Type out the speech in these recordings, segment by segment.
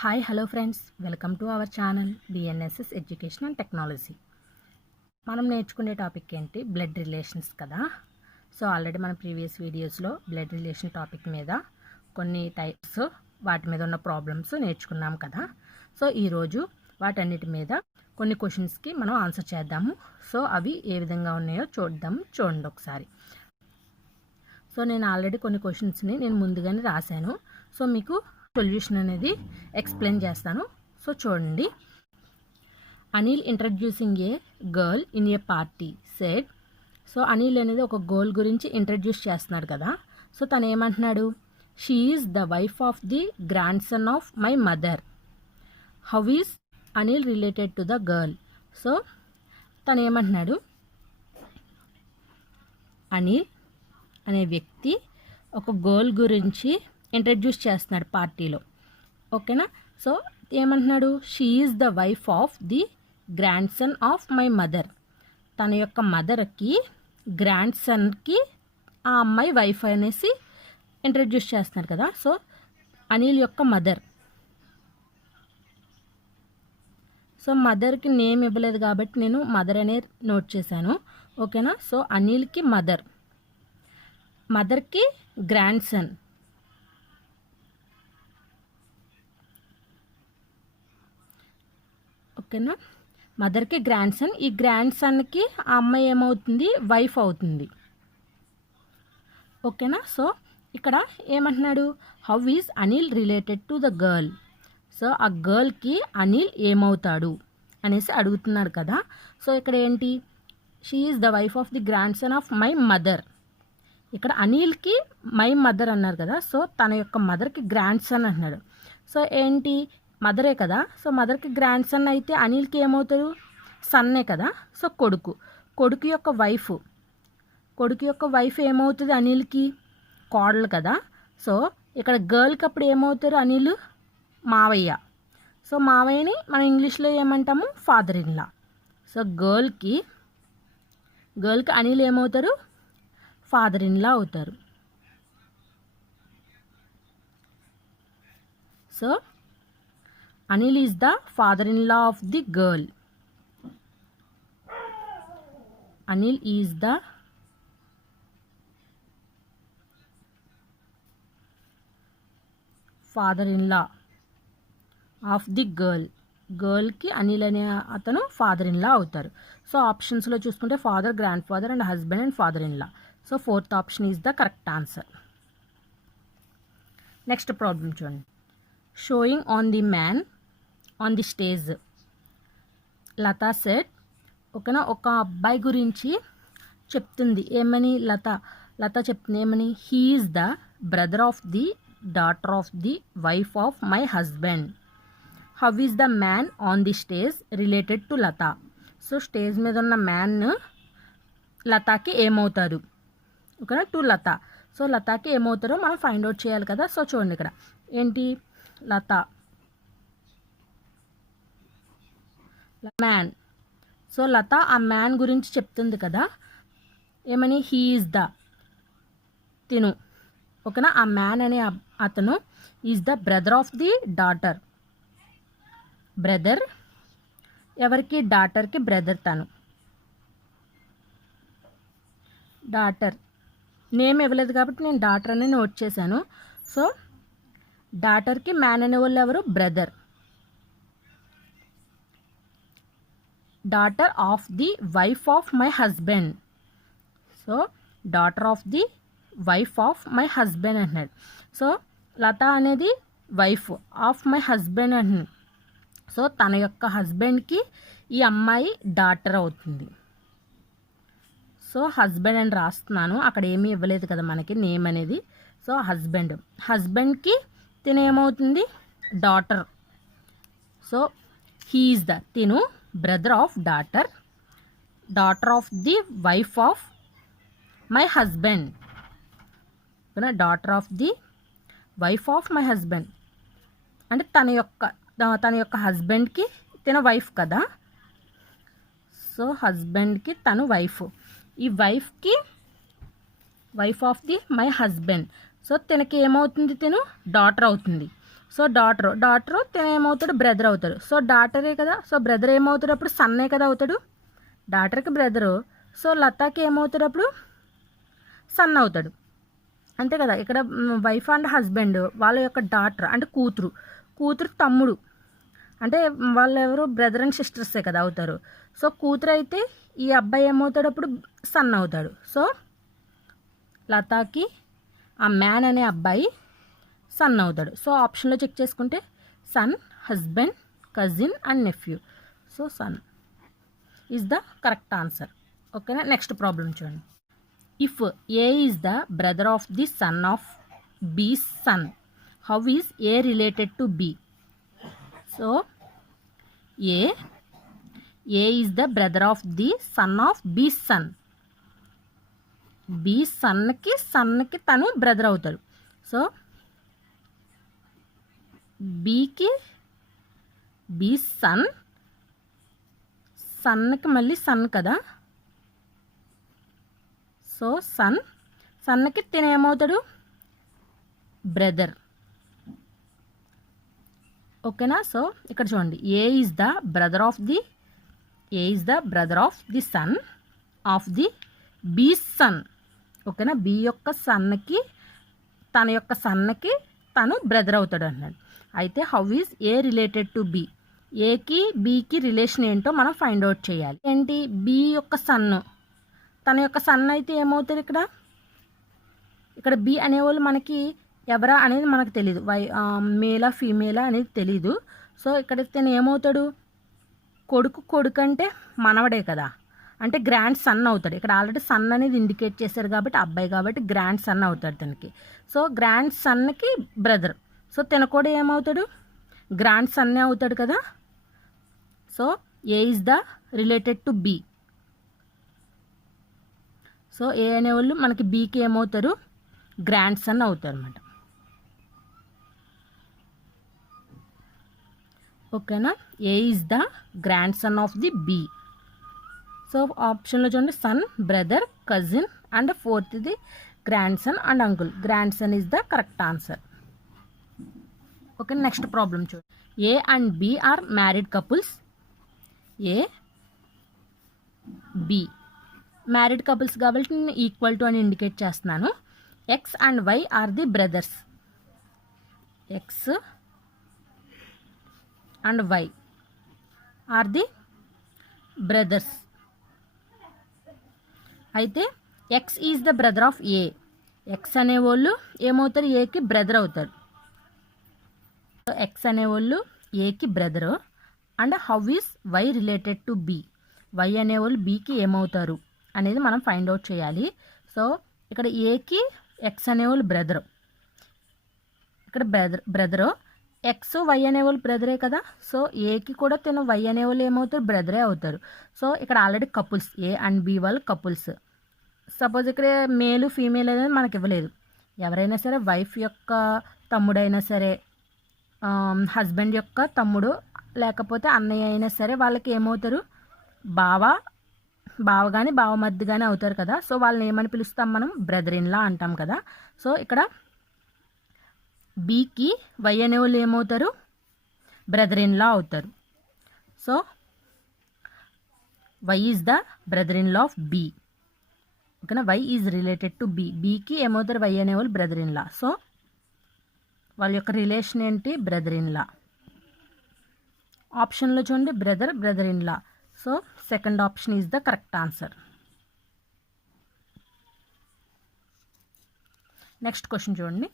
Hi hello friends, welcome to our channel BNSS education and technology. మనం నేర్చుకునే topic ఏంటి? Blood relations కదా. So already మన previous వీడియోస్లో బ్లడ్ రిలేషన్ టాపిక్ మీద కొన్ని టైప్స్, వాటి మీద ఉన్న ప్రాబ్లమ్స్ నేర్చుకున్నాం కదా. సో ఈరోజు వాటన్నిటి మీద కొన్ని క్వశ్చన్స్కి మనం ఆన్సర్ చేద్దాము. సో అవి ఏ విధంగా ఉన్నాయో చూడండి ఒకసారి. సో నేను ఆల్రెడీ కొన్ని క్వశ్చన్స్ని ముందుగానే రాశాను. సో మీకు సొల్యూషన్ అనేది ఎక్స్ప్లెయిన్ చేస్తాను. సో చూడండి. Anil introducing A girl in a party said. So Anil అనేది ఒక గర్ల్ గురించి ఇంట్రడ్యూస్ చేస్తున్నాడు కదా. సో తను ఏమంటున్నాడు? She is the wife of the grand son of my mother. How is Anil related to the girl? So తను ఏమంటున్నాడు? అనిల్ అనే వ్యక్తి ఒక గర్ల్ గురించి ఇంట్రడ్యూస్ చేస్తున్నాడు పార్టీలో. ఓకేనా? సో ఏమంటున్నాడు? She is the wife of the grand son of my mother. తన యొక్క మదర్కి, గ్రాండ్ సన్కి ఆ అమ్మాయి వైఫ్ అనేసి ఇంట్రడ్యూస్ చేస్తున్నారు కదా. సో అనిల్ యొక్క మదర్. సో మదర్కి నేమ్ ఇవ్వలేదు కాబట్టి నేను మదర్ అనే నోట్ చేశాను. ఓకేనా? సో అనిల్కి మదర్, మదర్కి గ్రాండ్ సన్. ఓకేనా? మదర్కి గ్రాండ్ సన్. ఈ గ్రాండ్ సన్కి ఆ అమ్మాయి ఏమవుతుంది? వైఫ్ అవుతుంది. ఓకేనా? సో ఇక్కడ ఏమంటున్నాడు? How is Anil related to the girl? So ఆ గర్ల్కి అనిల్ ఏమవుతాడు అనేసి అడుగుతున్నాడు కదా. సో ఇక్కడ ఏంటి? She is the wife of the grand son of my mother. ఇక్కడ అనిల్కి మై మదర్ అన్నారు కదా. సో తన యొక్క మదర్కి గ్రాండ్ సన్ అంటున్నాడు. సో ఏంటి? మదరే కదా. సో మదర్కి గ్రాండ్ సన్ అయితే అనిల్కి ఏమవుతాడు? సన్నే కదా. సో కొడుకు యొక్క వైఫ్ ఏమవుతుంది అనిల్కి? కోడలు కదా. సో ఇక్కడ గర్ల్కి అప్పుడు ఏమవుతారు? అనిల్ మావయ్య. సో మావయ్యని మనం ఇంగ్లీష్లో ఏమంటాము? Father in law. సో గర్ల్కి అనిల్ ఏమవుతారు? ఫాదర్ ఇన్ లా అవుతారు. So Anil is the father-in-law of the girl. Anil is the father-in-law of the girl. గర్ల్కి అనిల్ అనే అతను ఫాదర్ ఇన్ లా అవుతారు. సో ఆప్షన్స్లో చూసుకుంటే father, grand father and husband and father in law. So fourth option is the correct answer. Next problem చూడండి. Showing on the man on the stage. Lata said. ఓకేనా? ఒక అబ్బాయి గురించి చెప్తుంది. ఏమని? లత చెప్తుంది ఏమని? He is the brother of the daughter of the wife of my husband. How is the man on the stage related to Latha? So stage మీద ఉన్న మ్యాన్ లతాకి ఏమవుతారు? ఓకేనా? To Latha. సో లతాకి ఏమవుతారో మనం ఫైండ్ అవుట్ చేయాలి కదా. So చూడండి ఇక్కడ ఏంటి? లత మ్యాన్. సో లత ఆ మ్యాన్ గురించి చెప్తుంది కదా. ఏమని? హీ ఈజ్ ద, తిను. ఓకేనా? ఆ మ్యాన్ అనే అతను is the brother of the daughter. Brother ఎవరికి? డాటర్కి బ్రదర్. తను డాటర్. నేమ్ ఇవ్వలేదు కాబట్టి నేను డాటర్ అని నోట్ చేశాను. సో డాటర్కి మ్యాన్ అనే వాళ్ళు ఎవరు? Brother. Daughter of the wife of my husband. So daughter of the wife of my husband అంటున్నాడు. సో లత అనేది వైఫ్ ఆఫ్ మై హస్బెండ్ అంటున్నాడు. సో తన యొక్క హస్బెండ్కి ఈ అమ్మాయి డాటర్ అవుతుంది. సో హస్బెండ్ అని రాస్తున్నాను, అక్కడ ఏమీ ఇవ్వలేదు కదా మనకి నేమ్ అనేది. సో హస్బెండ్కి తిను ఏమవుతుంది? Daughter. So he is the, తిను brother of daughter of the wife of my husband. Daughter of the wife of my husband అంటే తన యొక్క హస్బెండ్కి తిన వైఫ్ కదా. సో హస్బెండ్కి తను వైఫ్. ఈ వైఫ్కి wife of the my husband. So తనకి ఏమవుతుంది? తిను డాటర్ అవుతుంది. సో డాటర్ తను ఏమవుతాడు, బ్రదర్ అవుతాడు. సో డాటరే కదా, సో బ్రదర్ ఏమవుతాడు అప్పుడు, సన్నే కదా అవుతాడు. డాటర్కి బ్రదరు, సో లతాకి ఏమవుతాడు అప్పుడు, సన్ అవుతాడు. అంతే కదా. ఇక్కడ వైఫ్ అండ్ హస్బెండ్ వాళ్ళ యొక్క డాటర్ అంటే కూతురు తమ్ముడు, అంటే వాళ్ళు ఎవరు, బ్రదర్ అండ్ సిస్టర్సే కదా అవుతారు. సో కూతురు అయితే ఈ అబ్బాయి ఏమవుతాడు అప్పుడు, సన్ అవుతాడు. సో లతాకి ఆ మ్యాన్ అనే అబ్బాయి సన్ అవుతాడు. సో ఆప్షన్లో చెక్ చేసుకుంటే son, husband, cousin and nephew. So son is the correct answer. ఓకేనా. నెక్స్ట్ ప్రాబ్లం చూడండి. If A is the brother of the son of B's son, how is A related to B? So A is the brother of the son of B's son. B సన్కి తను brother అవుతాడు. So B సన్కి మళ్ళీ sun కదా. So సన్కి తిను ఏమవుతాడు, brother. ఓకేనా. So ఇక్కడ చూడండి, A is the brother of the son of the B's son. ఓకేనా. బి యొక్క సన్కి తన యొక్క సన్కి తను బ్రదర్ అవుతాడు అన్నాడు. అయితే how is A related to B? ఏకి బికి రిలేషన్ ఏంటో మనం ఫైండ్ అవుట్ చేయాలి. ఏంటి, బి యొక్క సన్ను తన యొక్క సన్ అయితే ఏమవుతారు, ఇక్కడ బి అనేవాళ్ళు మనకి ఎవరా అనేది మనకు తెలీదు, మేలా ఫీమేలా అనేది తెలీదు. సో ఇక్కడ తను ఏమవుతాడు, కొడుకు అంటే మనవడే కదా, అంటే గ్రాండ్ సన్ అవుతాడు. ఇక్కడ ఆల్రెడీ సన్ అనేది ఇండికేట్ చేశారు కాబట్టి అబ్బాయి కాబట్టి గ్రాండ్ సన్ అవుతాడు తనకి. సో గ్రాండ్ సన్కి బ్రదర్. సో తన కూడా ఏమవుతాడు, గ్రాండ్ సన్నే అవుతాడు కదా. So A is the related to B. So A అనేవాళ్ళు మనకి బీకి ఏమవుతారు, గ్రాండ్ సన్ అవుతారు అన్నమాట. ఓకేనా. A is the grand son of the B. So ఆప్షన్లో చూడండి, son, brother, cousin and fourth the grand son and uncle. Grand son is the correct answer. Okay. Next problem చూడండి. A and B are married couples. A B married couples కాబట్టి నేను equal to అని indicate చేస్తున్నాను. X and Y are the brothers. X and Y are the brothers. అయితే X is the brother of A. X అనేవాళ్ళు ఏమవుతారు, ఏకి brother అవుతారు. X అనేవాళ్ళు ఏకి brother. And how is Y related to B? Y అనేవాళ్ళు బీకి ఏమవుతారు అనేది మనం ఫైండ్ అవుట్ చేయాలి. సో ఇక్కడ ఏకి ఎక్స్ అనేవాళ్ళు బ్రదరు, ఇక్కడ బ్రదరు. ఎక్స్ వై అనేవాళ్ళు బ్రదరే కదా. సో ఏకి కూడా తిన వై అనేవాళ్ళు ఏమవుతారు, బ్రదరే అవుతారు. సో ఇక్కడ already couples, A and B వాళ్ళు కపుల్స్. సపోజ్ ఇక్కడ మేలు ఫీమేల్ అనేది మనకి ఇవ్వలేదు. ఎవరైనా సరే వైఫ్ యొక్క తమ్ముడైనా సరే, హస్బెండ్ యొక్క తమ్ముడు లేకపోతే అన్నయ్య అయినా సరే వాళ్ళకి ఏమవుతారు, బావ కానీ బావమర్ది కానీ అవుతారు కదా. సో వాళ్ళని ఏమని పిలుస్తాం మనం, బ్రదర్ ఇన్ లా అంటాం కదా. సో ఇక్కడ బీకి వై అనేవాళ్ళు ఏమవుతారు, బ్రదర్ ఇన్ లా అవుతారు. So Y is the brother in law of B. ఓకేనా. Y is related to B. బీకి ఏమవుతారు, వై అనేవాళ్ళు బ్రదర్ ఇన్ లా. సో వాళ్ళ యొక్క రిలేషన్ ఏంటి, బ్రదర్ ఇన్ లా. ఆప్షన్లో చూడండి, brother in law. So second option is the correct answer. Next question చూడండి.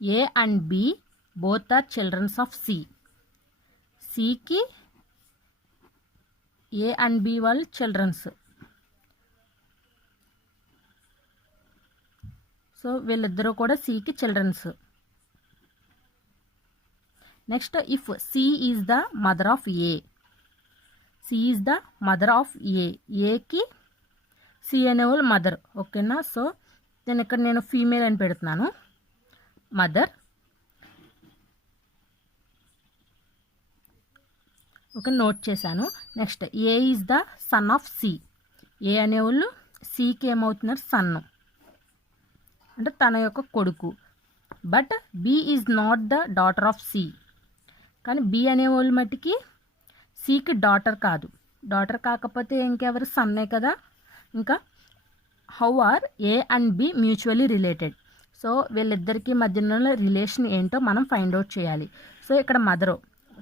A and B both are childrens of C. సికి ఏ అండ్ బి వాళ్ళు childrens. సో వీళ్ళిద్దరూ కూడా సికి childrens. Next, if C is the mother of A. C is the mother of A. ఏకి C అనేవాళ్ళు mother. ఓకేనా. సో నేను ఫీమేల్ అని పెడుతున్నాను, మదర్. ఓకే, నోట్ చేశాను. Next, A is the son of C. A అనేవాళ్ళు సికి ఏమవుతున్నారు, సన్ను అంటే తన యొక్క కొడుకు. But B is not the daughter of C. కానీ బి అనేవాళ్ళు మట్టికి సికి డాటర్ కాదు. డాటర్ కాకపోతే ఇంకెవరు సన్నే కదా. ఇంకా how are A and B mutually related. So వీళ్ళిద్దరికీ మధ్యలో రిలేషన్ ఏంటో మనం ఫైండ్ అవుట్ చేయాలి. సో ఇక్కడ మదరు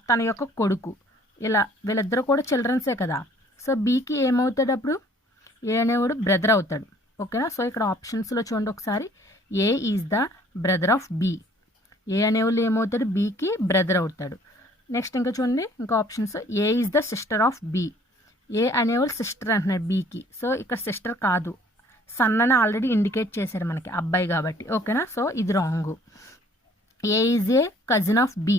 తన యొక్క కొడుకు, ఇలా వీళ్ళిద్దరూ కూడా చిల్డ్రన్సే కదా. సో బీకి ఏమవుతాడు అప్పుడు? ఏ అనేవాడు బ్రదర్ అవుతాడు. ఓకేనా. సో ఇక్కడ ఆప్షన్స్లో చూడండి ఒకసారి. A is the brother of B. A అనేవాళ్ళు ఏమవుతాడు? బీకి బ్రదర్ అవుతాడు. నెక్స్ట్ ఇంకా చూడండి ఇంకా options. A is the sister of B. A అనేవాళ్ళు సిస్టర్ అంటున్నాడు బీకి. సో ఇక్కడ సిస్టర్ కాదు, సన్ అని ఆల్రెడీ ఇండికేట్ చేశారు మనకి, అబ్బాయి కాబట్టి. ఓకేనా. సో ఇది wrong. A is a cousin of B.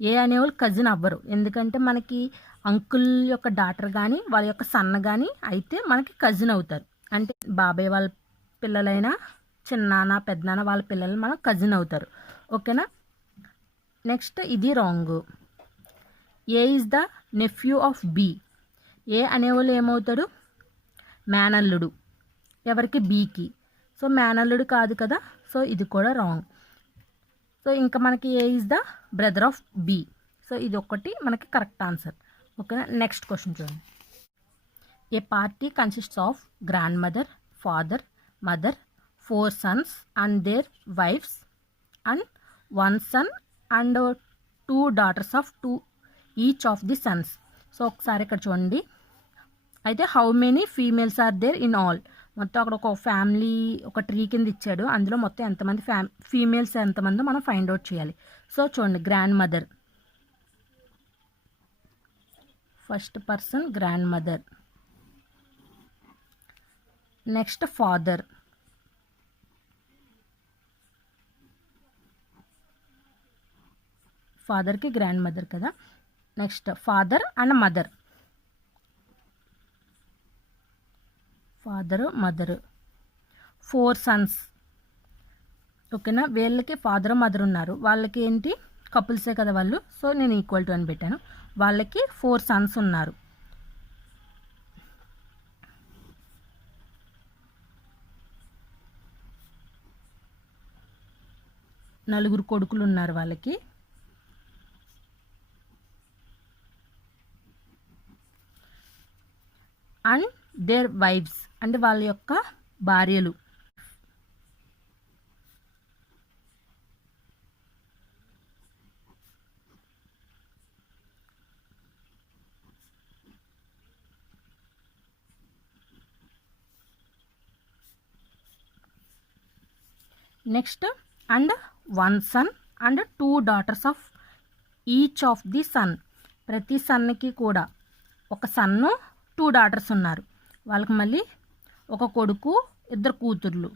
A అనేవాళ్ళు కజిన్ అవ్వరు, ఎందుకంటే మనకి అంకుల్ యొక్క డాటర్ కానీ వాళ్ళ యొక్క సన్న కానీ అయితే మనకి కజిన్ అవుతారు. అంటే బాబాయ్ వాళ్ళ పిల్లలైనా చిన్నాన్న పెద్దనాన్న వాళ్ళ పిల్లలు మన కజిన్ అవుతారు. ఓకేనా. నెక్స్ట్ ఇది wrong. A is the nephew of B. A అనేవాళ్ళు ఏమవుతాడు? మేనల్లుడు. ఎవరికి? బీకి. సో మేనల్లుడు కాదు కదా. సో ఇది కూడా రాంగ్. సో ఇంకా మనకి A is the brother of B. So ఇది ఒకటి మనకి కరెక్ట్ ఆన్సర్. ఓకేనా. నెక్స్ట్ క్వశ్చన్ చూడండి. A party consists of grand mother, father, mother, 4 sons and their wives and 1 son and 2 daughters of 2 each of the sons. So ఒకసారి ఇక్కడ చూడండి. అయితే how many females are there in all. మొత్తం అక్కడ ఒక family ఒక tree కింద ఇచ్చాడు, అందులో మొత్తం ఎంతమంది ఫీమేల్స్ ఎంతమందో మనం ఫైండ్ అవుట్ చేయాలి. సో చూడండి, grand mother, first person grand mother. Next father, ఫాదర్కి గ్రాండ్ మదర్ కదా. Next father and mother, father mother, 4 sons. ఓకేనా. వీళ్ళకి ఫాదర్ మదర్ ఉన్నారు, వాళ్ళకి ఏంటి కపుల్సే కదా వాళ్ళు. సో నేను ఈక్వల్ టు అని పెట్టాను. వాళ్ళకి 4 sons ఉన్నారు. నలుగురు కొడుకులు ఉన్నారు వాళ్ళకి. అండ్ దేర్ వైఫ్స్ అంటే వాళ్ళ యొక్క భార్యలు. నెక్స్ట్ అండ్ 1 son అండ్ 2 daughters of each of the son. ప్రతి సన్కి కూడా ఒక సన్ను 2 daughters ఉన్నారు. వాళ్ళకి మళ్ళీ ఒక కొడుకు 2 కూతుర్లు.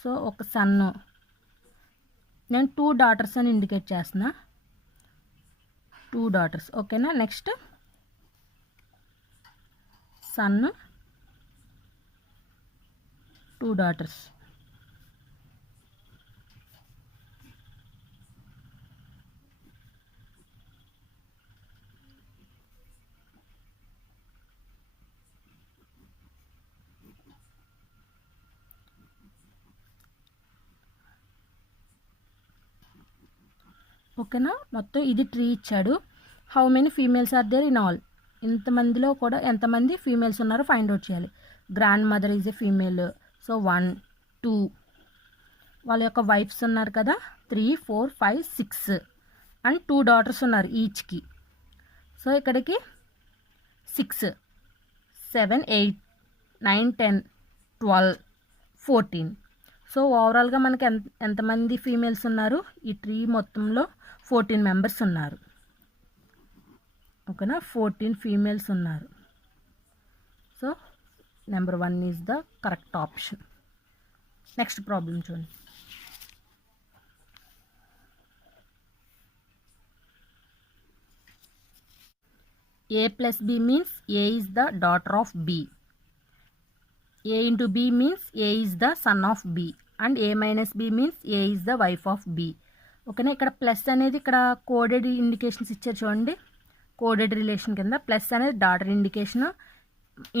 సో ఒక సన్ను, నేను 2 daughters అని ఇండికేట్ చేస్తున్నా, 2 daughters. ఓకేనా. Next son 2 daughters. ఓకేనా. మొత్తం ఇది ట్రీ ఇచ్చాడు. How many females are there in all. ఇంతమందిలో కూడా ఎంతమంది ఫీమేల్స్ ఉన్నారో ఫైండ్ అవుట్ చేయాలి. Grand mother is a female. So 1 2. వాళ్ళ యొక్క వైఫ్స్ ఉన్నారు కదా, 3 4 5 6 అండ్ 2 daughters ఉన్నారు ఈచ్కి. సో ఇక్కడికి 6 7 8 9 10 12 14. సో ఓవరాల్గా మనకి ఎంతమంది ఫీమేల్స్ ఉన్నారు? ఈ ట్రీ మొత్తంలో 14 members ఉన్నారు. ఓకేనా. 14 females ఉన్నారు. So number 1 is the correct option. Next problem చూడండి. A plus B means A is the daughter of B. A into B means A is the son of B. And A minus B means A is the wife of B. ఓకేనా. ఇక్కడ plus అనేది ఇక్కడ coded indications ఇచ్చారు చూడండి. Coded relation కింద plus అనేది daughter indication,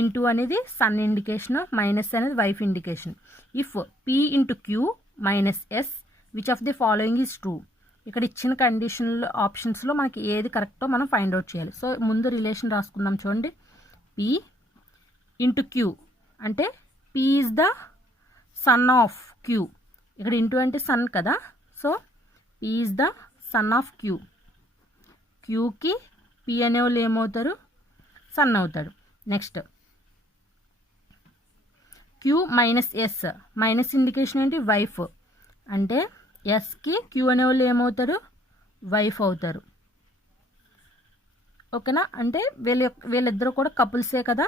into అనేది son indication, minus అనేది wife indication. If P into Q minus S which of the following is true. ఇక్కడ ఇచ్చిన కండిషన్లో ఆప్షన్స్లో మనకి ఏది కరెక్టో మనం ఫైండ్ అవుట్ చేయాలి. సో ముందు రిలేషన్ రాసుకుందాం చూడండి. పి ఇంటూ క్యూ అంటే P is the son of Q. ఇక్కడ ఇంటూ అంటే సన్ కదా, so P is the son of Q. క్యూకి పి అనేవాళ్ళు ఏమవుతారు, సన్ అవుతాడు. Next Q minus yes, minus indication ఏంటి, వైఫ్. అంటే ఎస్కి క్యూ అనేవాళ్ళు ఏమవుతారు, వైఫ్ అవుతారు. ఓకేనా, అంటే వీళ్ళిద్దరూ కూడా కపుల్సే కదా.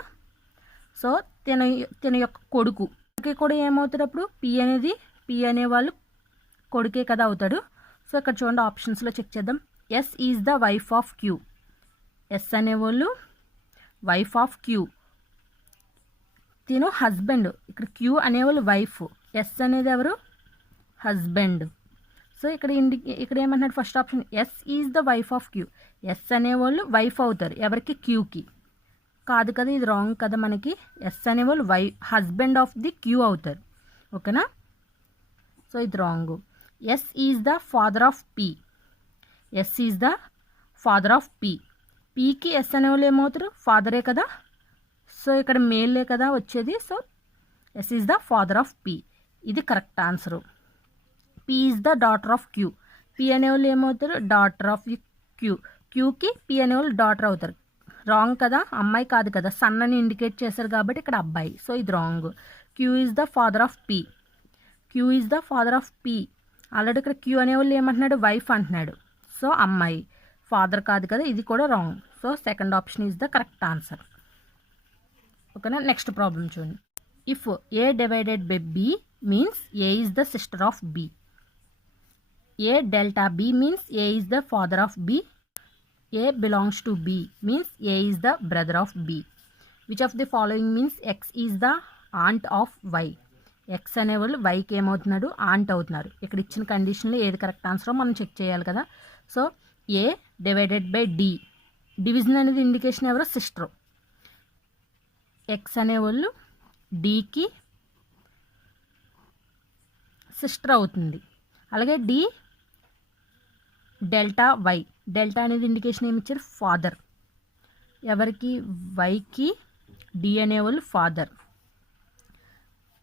సో తిన యొక్క కొడుకుకి కూడా ఏమవుతాడు అప్పుడు, పి అనేవాళ్ళు కొడుకే కదా అవుతాడు. సో ఇక్కడ చూడండి ఆప్షన్స్లో చెక్ చేద్దాం. S is the wife of Q. S అనేవాళ్ళు వైఫ్ ఆఫ్ క్యూ. తిను హస్బెండ్. ఇక్కడ క్యూ అనేవాళ్ళు వైఫ్, ఎస్ అనేది ఎవరు, హస్బెండ్. సో ఇక్కడ ఏమంటున్నాడు first option, S is the wife of Q. S అనేవాళ్ళు వైఫ్ అవుతారు ఎవరికి, క్యూకి. కాదు కదా, ఇది రాంగ్ కదా మనకి. ఎస్ అనేవాళ్ళు హస్బెండ్ ఆఫ్ ది క్యూ అవుతారు. ఓకేనా, సో ఇది wrong. S is the father of P. S is the father of P. పీకి ఎస్ అనేవాళ్ళు ఏమవుతారు, ఫాదరే కదా. సో ఇక్కడ మేల్లే కదా వచ్చేది. So S is the father of P, ఇది correct answer. P is the daughter of Q. P అనేవాళ్ళు ఏమవుతారు, డాటర్ ఆఫ్ క్యూ. క్యూకి పి అనేవాళ్ళు డాటర్ అవుతారు. రాంగ్ కదా, అమ్మాయి కాదు కదా, సన్ అని ఇండికేట్ చేశారు కాబట్టి ఇక్కడ అబ్బాయి. సో ఇది wrong. Q is the father of P. Q is the father of P. Already ఇక్కడ క్యూ అనేవాళ్ళు ఏమంటున్నాడు, వైఫ్ అంటున్నాడు. సో అమ్మాయి, ఫాదర్ కాదు కదా, ఇది కూడా రాంగ్. So second option is the correct answer. ఓకేనా, నెక్స్ట్ ప్రాబ్లం చూడండి. If A divided by B means A is the sister of B. A delta B means A is the father of B. A belongs to B means A is the brother of B. Which of the following means X is the aunt of Y. X అనేవాళ్ళు Yకి ఏమవుతున్నాడు, aunt అవుతున్నారు. ఇక్కడ ఇచ్చిన కండిషన్లో ఏది correct ఆన్సరో మనం check చేయాలి కదా. So A divided by D. Division అనేది ఇండికేషన్ ఎవరు, సిస్టర్. X అనేవాళ్ళు Dకి సిస్టర్ అవుతుంది. అలాగే D డెల్టా వై. డెల్టా అనేది ఇండికేషన్ ఏమి ఇచ్చారు, ఫాదర్. ఎవరికి, వైకి డి అనేవాళ్ళు ఫాదర్.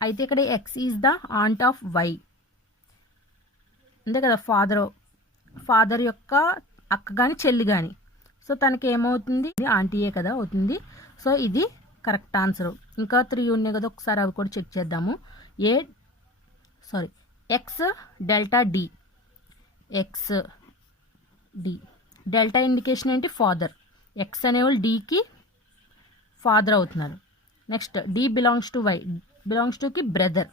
అయితే ఇక్కడ X is the aunt of Y. అంతే కదా, ఫాదర్ యొక్క అక్క కానీ చెల్లి కానీ. సో తనకి ఏమవుతుంది, ఆంటీయే కదా అవుతుంది. సో ఇది కరెక్ట్ ఆన్సర్. ఇంకా 3 ఉన్నాయి కదా, ఒకసారి అవి కూడా చెక్ చేద్దాము. X delta D. X D delta indication ఏంటి, ఫాదర్. ఎక్స్ అనేవాళ్ళు డీకి ఫాదర్ అవుతున్నారు. Next D belongs to Y. Belongs టుకి బ్రదర్.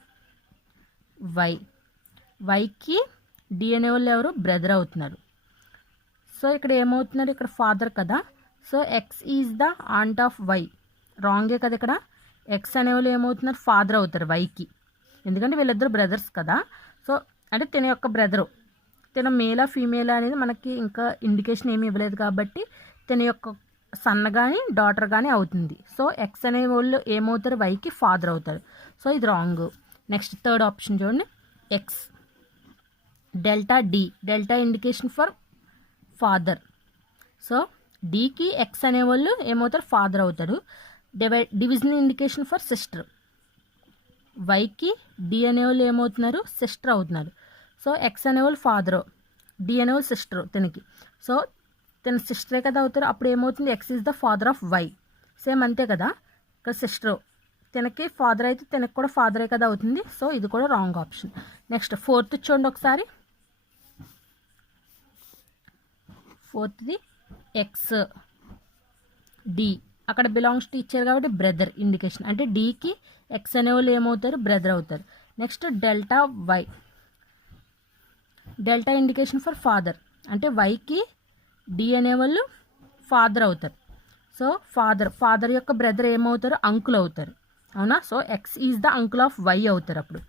వైకి డి అనేవాళ్ళు ఎవరు, బ్రదర్ అవుతున్నారు. సో ఇక్కడ ఏమవుతున్నారు, ఇక్కడ ఫాదర్ కదా. So X is the aunt of Y. రాంగే కదా, ఇక్కడ ఎక్స్ అనేవాళ్ళు ఏమవుతున్నారు, ఫాదర్ అవుతారు వైకి. ఎందుకంటే వీళ్ళిద్దరు బ్రదర్స్ కదా. సో అంటే తిన యొక్క బ్రదరు. తిన మేలా ఫీమేలా అనేది మనకి ఇంకా ఇండికేషన్ ఏమి ఇవ్వలేదు కాబట్టి తిన యొక్క సన్ కానీ డాటర్ కానీ అవుతుంది. సో ఎక్స్ అనే వాళ్ళు ఏమవుతారు, వైకి ఫాదర్ అవుతారు. సో ఇది రాంగ్. నెక్స్ట్ థర్డ్ ఆప్షన్ చూడండి. X delta D. Delta indication for father. So డీకి ఎక్స్ అనేవాళ్ళు ఏమవుతారు, ఫాదర్ అవుతారు. Division indication for sister. వైకి డి అనేవాళ్ళు ఏమవుతున్నారు, సిస్టర్ అవుతున్నారు. సో ఎక్స్ అనేవాళ్ళు ఫాదరు, డి అనేవాళ్ళు సిస్టరు తినకి. సో తన సిస్టరే కదా అవుతారు. అప్పుడు ఏమవుతుంది, X is the father of Y. Same అంతే కదా, ఇక్కడ సిస్టరు తినకి ఫాదర్ అయితే తినకి కూడా ఫాదరే కదా అవుతుంది. సో ఇది కూడా రాంగ్ ఆప్షన్. నెక్స్ట్ ఫోర్త్ చూడండి ఒకసారి. ఫోర్త్ది ఎక్స్ డి. అక్కడ బిలాంగ్స్ టు ఇచ్చారు కాబట్టి బ్రదర్ ఇండికేషన్. అంటే డీకి ఎక్స్ అనేవాళ్ళు ఏమవుతారు, బ్రదర్ అవుతారు. Next delta Y. Delta indication for father. అంటే వైకి డి అనేవాళ్ళు ఫాదర్ అవుతారు. సో ఫాదర్ యొక్క బ్రదర్ ఏమవుతారు, అంకుల్ అవుతారు. అవునా. So X is the uncle of Y అవుతారు అప్పుడు.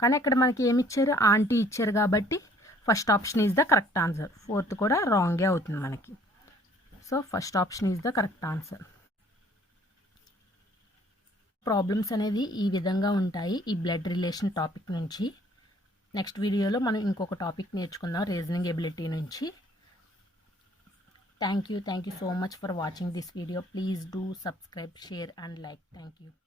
కానీ ఇక్కడ మనకి ఏమి ఇచ్చారు, ఆంటీ ఇచ్చారు కాబట్టి first option is the correct answer. Fourth కూడా రాంగే అవుతుంది మనకి. So first option is the correct answer. Problems అనేది ఈ విధంగా ఉంటాయి ఈ బ్లడ్ రిలేషన్ టాపిక్ నుంచి. నెక్స్ట్ వీడియోలో మనం ఇంకొక టాపిక్ నేర్చుకుందాం రీజనింగ్ ఎబిలిటీ నుంచి. Thank you so much for watching this video. Please do subscribe, share and like. Thank you.